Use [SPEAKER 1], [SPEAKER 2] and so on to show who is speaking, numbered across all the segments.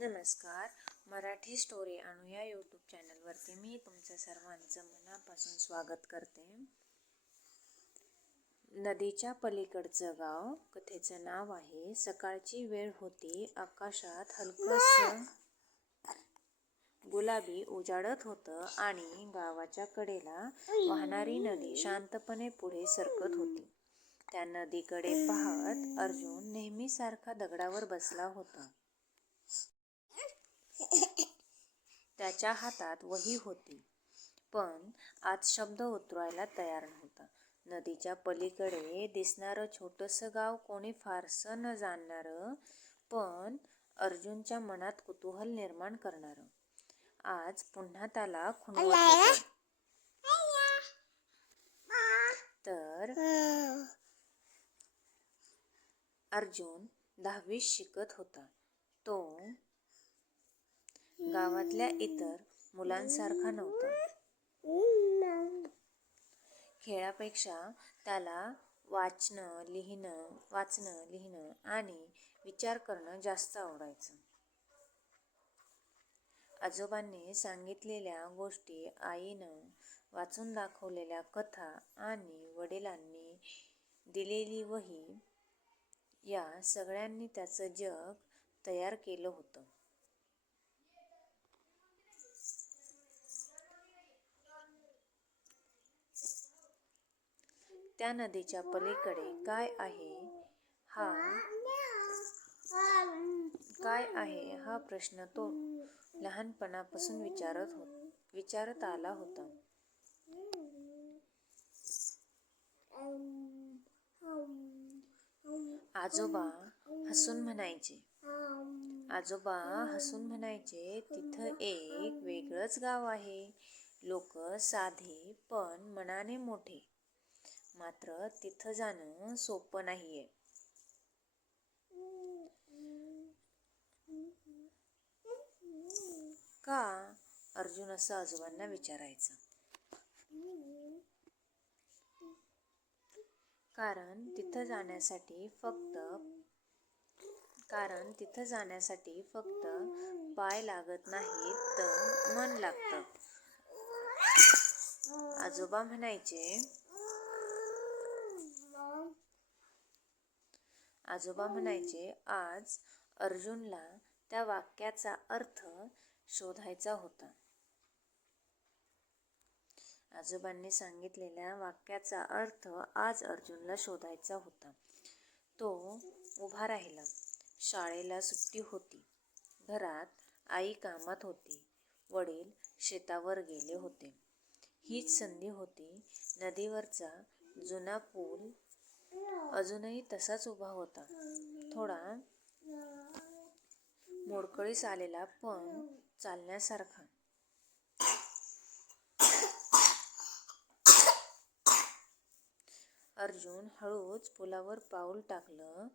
[SPEAKER 1] नमस्कार. मराठी स्टोरी आणू या यूट्यूब चॅनलवरती. मी तुमचं सर्वांचं मनापासून स्वागत करते. नदीच्या पलीकडचं गाव कथेचं नाव आहे सकाळची वेळ होती आकाशात हलकस गुलाबी उजाडत होतं आणि गावाच्या कडेला वाहणारी नदी शांतपणे पुढे सरकत होती. त्या नदीकडे पाहत अर्जुन नेहमीसारखा दगडावर बसला होता. त्याच्या हातात वही होती पण आज शब्द उतरवायला तयार नव्हता. नदीच्या पलीकडे दिसणारं छोटंसं गाव कोणी फारसं न जाणणारं पण अर्जुनच्या मनात कुतूहल निर्माण करणारं. आज पुन्हा त्याला खुणवत. तर अर्जुन दहावीत शिकत होता. तो गावातल्या इतर मुलांसारखा नव्हता. खेळापेक्षा त्याला वाचणं लिहिणं वाचणं लिहिणं आणि विचार करणं जास्त आवडायचं. आजोबांनी सांगितलेल्या गोष्टी आईनं वाचून दाखवलेल्या कथा आणि वडिलांनी दिलेली वही या सगळ्यांनी त्याचं जग तयार केलं होतं. त्या नदीच्या पलीकडे काय आहे? हा काय आहे? हा प्रश्न तो लहानपणापासून विचारत हो विचारत आला होता. आजोबा हसून म्हणायचे. आजोबा हसून म्हणायचे तिथं एक वेगळंच गाव आहे. लोक साधे पण मनाने मोठे. मात्र तिथं जाणं सोपं नाहीये. का? अर्जुन असं आजोबांना विचारायचं. कारण तिथं जाण्यासाठी फक्त कारण तिथं जाण्यासाठी फक्त पाय लागत नाहीत तर मन लागतं. आजोबा म्हणायचे आजोबा म्हणायचे आज अर्जुनला त्या वाक्याचा अर्थ शोधायचा होता. आजोबांनी सांगितलेल्या वाक्याचा अर्थ आज अर्जुनला शोधायचा होता. तो उभा राहिला. शाळेला सुट्टी होती. घरात आई कामात होती. वडील शेतावर गेले होते. हीच संधी होती नदीवरचा जुना पूल अजूनही तसाच उभा होता. थोडा मोडकळीस आलेला पण चालण्यासारखा. अर्जुन हळूच पुलावर पाऊल टाकलं.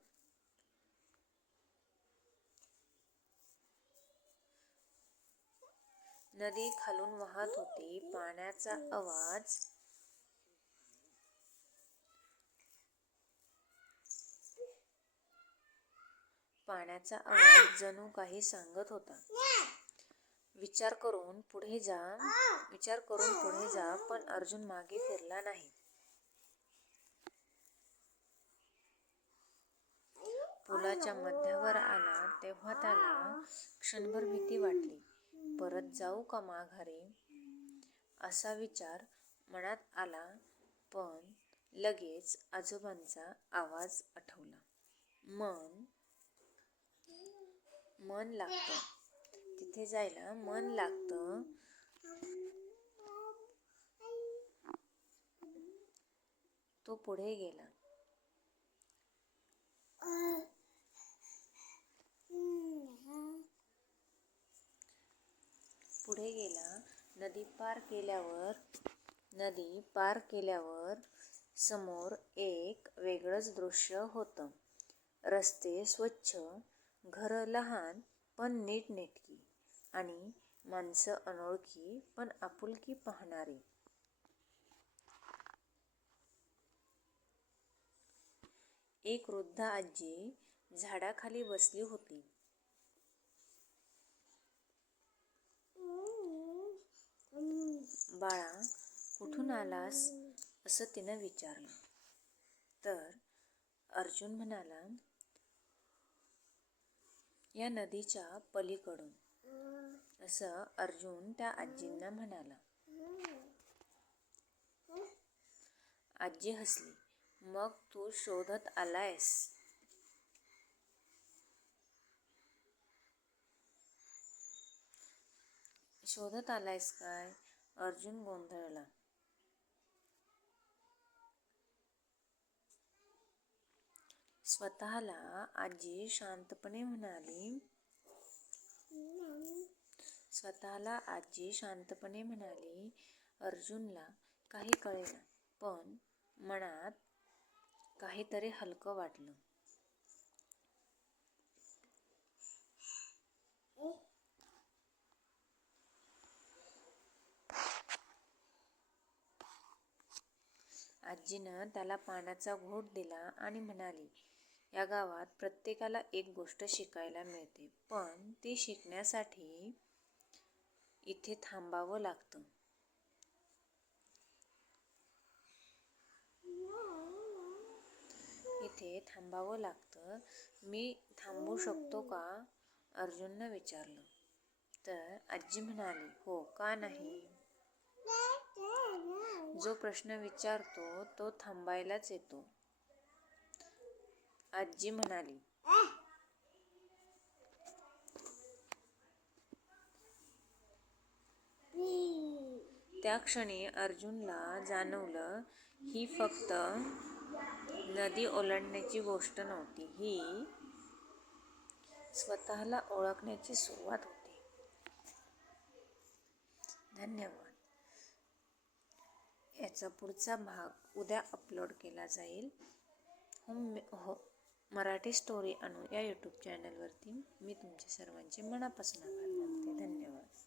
[SPEAKER 1] नदी खालून वाहत होती. पाण्याचा आवाज पाण्याचा आवाज जणू काही सांगत होता. विचार करून पुढे जा. विचार करून पुढे जा पण अर्जुन मागे फिरला नाही. पुलाच्या मध्यावर आला तेव्हा त्याला क्षणभर भीती वाटली. परत जाऊ का माघारी? असा विचार मनात आला पण लगेच आजोबांचा आवाज आठवला. मन मन लागतं. तिथे जायला मन लागतं. तो पुढे गेला. पुढे गेला. नदी पार केल्यावर नदी पार केल्यावर समोर एक वेगळंच दृश्य होतं. रस्ते स्वच्छ घरं लहान पण नीटनेटकी आणि माणसं अनोळखी पण आपुलकी पाहणारी. एक वृद्ध आजी झाडाखाली बसली होती. बाळा कुठून आलास? असं तिनं विचारलं. तर अर्जुन म्हणाला या नदीच्या पलीकडून. असं अर्जुन त्या आजींना म्हणाला. आजी हसली. मग तू शोधत आलायस? शोधत आलायस काय? अर्जुन गोंधळला. स्वतःला आजी शांतपणे म्हणाली. स्वतःला आजी शांतपणे म्हणाली अर्जुनला काही कळेना पण मनात काहीतरी हलकं वाटलं. आजीनं त्याला पाण्याचा घोट दिला आणि म्हणाली या गावात प्रत्येकाला एक गोष्ट शिकायला मिळते. पण ती शिकण्यासाठी इथे थांबावं लागतं. इथे थांबावं लागतं. मी थांबू शकतो का? अर्जुननं विचारलं. तर आजी म्हणाली हो का नाही? जो प्रश्न विचारतो तो थांबायलाच येतो. आजी म्हणाली. त्या क्षणी अर्जुनला जाणवलं ही फक्त नदी ओलांडण्याची गोष्ट नव्हती ही स्वतःला ओळखण्याची सुरुवात होती. धन्यवाद. याचा पुढचा भाग उद्या अपलोड केला जाईल. होम हो मराठी स्टोरी आणू या यूट्यूब चॅनलवरती मी तुमच्या सर्वांचे मनापासून आभार मानते. धन्यवाद.